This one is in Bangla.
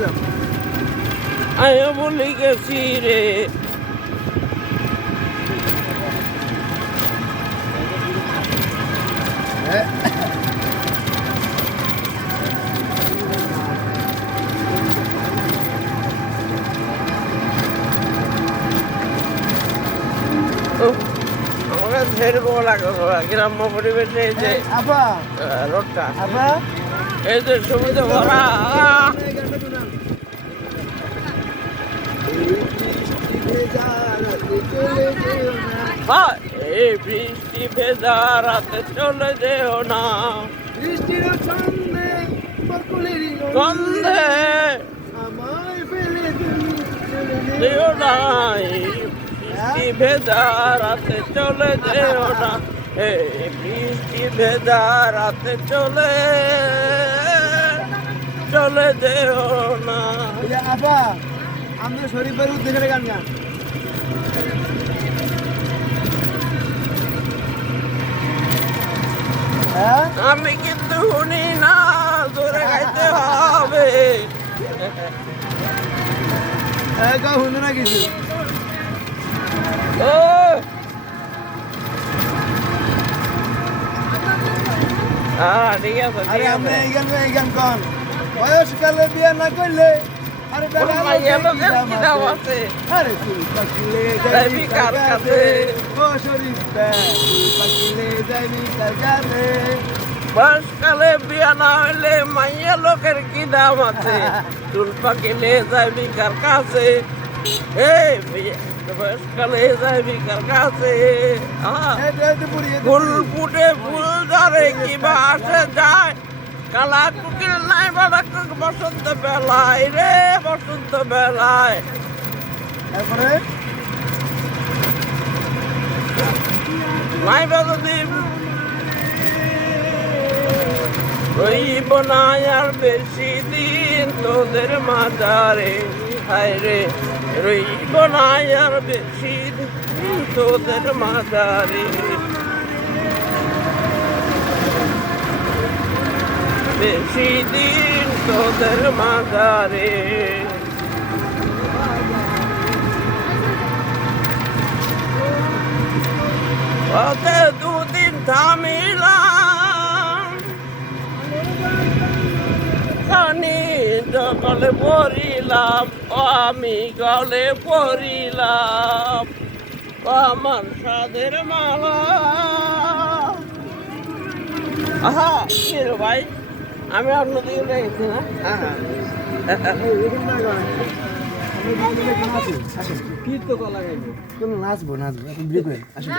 যাও আমি বলি গেছি রে। আমাকে ছেড়ে বলা লাগে গ্রাম্য পরিবেশে এই যে রোডটা। এই যে সবুজে ভরা। এই বৃষ্টি ভেজা রাতে চলে যেও না। বৃষ্টির ছন্দে বকুলেরই গন্ধে আমায় ফেলে তুমি যেও না। বৃষ্টি ভেজা রাতে চলে যেও না। এই বৃষ্টি ভেজা রাতে চলে চলে যেও না। আপা আমরা শরীফের উদ্দেশ্যে গান গান আমি কিন্তু শুনি না জোরে গাইতে হবে। শুনে না কিছু আরে ঠিক আমরা আছে। এই গান এই গান কন বয়সকালে বিয়ে না করলে আরে ও শরীফ পাকিলে বয়সকালে বিয়া না হইলে মাইয়া লোকের কি দাম আছে? চুল পাকিলে যাইবি কার কাছে? এই বয়সকালে যাইবি কার কাছে? ফুল ফুটে ফুল ধরে কিবা আসে যায়? কালা কুকিল নাই বাড়া বসন্ত বেলায় রে বসন্ত বেলায়। তারপরে? নাই বা রইব না আর বেশি দিন তোদের মাজারে হায় রে রইব না আর বেশি দিন তোদের মাজারে বেশি দিন তোদের মাজারে খানি জগলে পড়িলাম ও আমি গলে পড়িলাম। আমার সাদের মালা। আহা কি রে ভাই? আমি অন্যদিকে রেখেছি না? হ্যাঁ হ্যাঁ। কি তো কলা গাইবে কোন নাচবো নাচবো। এখন বিয়ে করে আসেন।